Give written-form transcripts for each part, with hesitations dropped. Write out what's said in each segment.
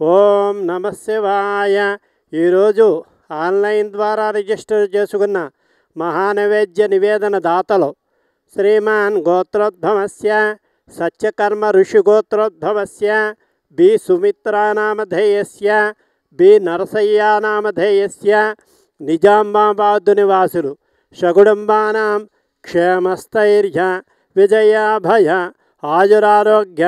ఓం నమ శివాయ. ఈరోజు ఆన్లైన్ ద్వారా రిజిస్టర్ చేసుకున్న మహానైవేద్య నివేదన దాతలు శ్రీమాన్ గోత్రోద్భవస్య సత్యకర్మ ఋషిగోత్రోద్భవస్య బి సుమిత్రానామధేయస్య బి నరసయ్యానామధేయస్య నిజామాబాదు నివాసులు షగుడంబానాం క్షేమస్థైర్య విజయాభయ ఆయురారోగ్య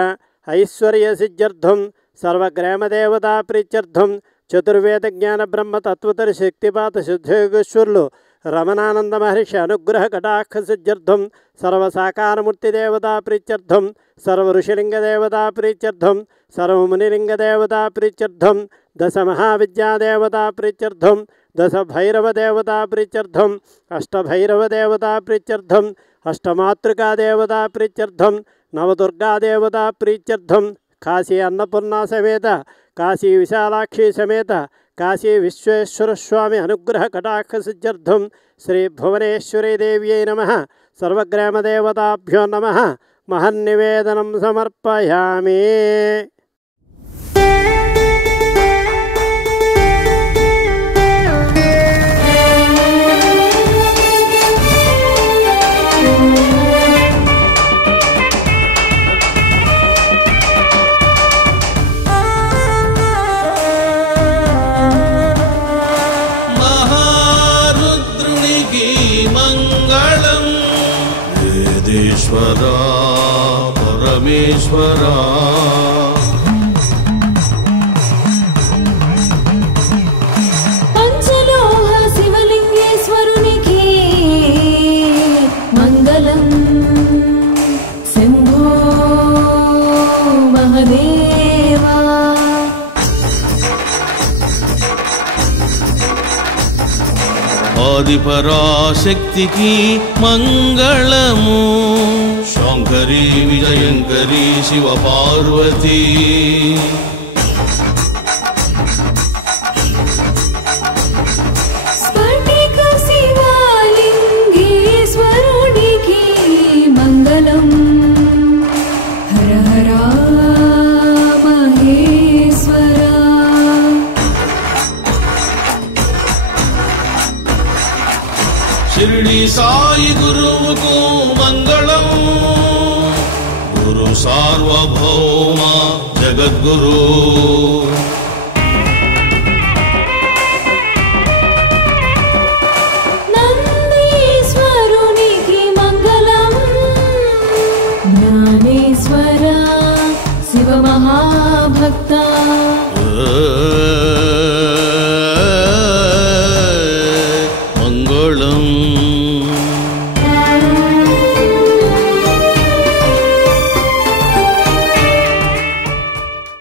ఐశ్వర్య సిద్ధ్యర్థం సర్వగ్రామదేవతా ప్రీత్యర్థం చతుర్వేద జ్ఞాన బ్రహ్మ తత్వతర శక్తిపాత సిద్ధయోగేశ్వరులు రమణానంద మహర్షి అనుగ్రహ కటాక్ష సిద్ధ్యర్థం సర్వసాకారమూర్తి దేవతా ప్రీత్యర్థం సర్వ ఋషిలింగ దేవతా ప్రీత్యర్థం సర్వమునిలింగ దేవతా ప్రీత్యర్థం దశ మహావిద్యాదేవతా ప్రీత్యర్థం దశ భైరవ దేవతా ప్రీత్యర్థం అష్టభైరవ దేవతా ప్రీత్యర్థం అష్టమాతృకా దేవతా ప్రీత్యర్థం నవదుర్గా దేవతా ప్రీత్యర్థం కాశీ అన్నపూర్ణ సమేత కాశీ విశాలాక్షి సమేత కాశీ విశ్వేశ్వర స్వామి అనుగ్రహ కటాక్ష సిద్ధ్యర్థం శ్రీ భువనేశ్వరీ దేవ్యై నమః సర్వగ్రామదేవతాభ్యో నమః మహన్నివేదనం సమర్పయామి. వేదేశ్వరా పరమేశ్వరా పంచలోహ శివలింగేశ్వరునికి మంగళం. శంభో మహదేవా ఆదిపరాశక్తికి మంగళము. శంకరీ విజయంకరీ శివ పార్వతీ స్ఫటిక శివలింగేశ్వరునికి మంగళం. హర హర మహేశ్వరా షిరిడి సాయి గురువుకు మంగళం. గురు సార్వభౌమ జగద్గురు నందీశ్వరునికి మంగళం. జ్ఞానేశ్వర శివ మహాభక్త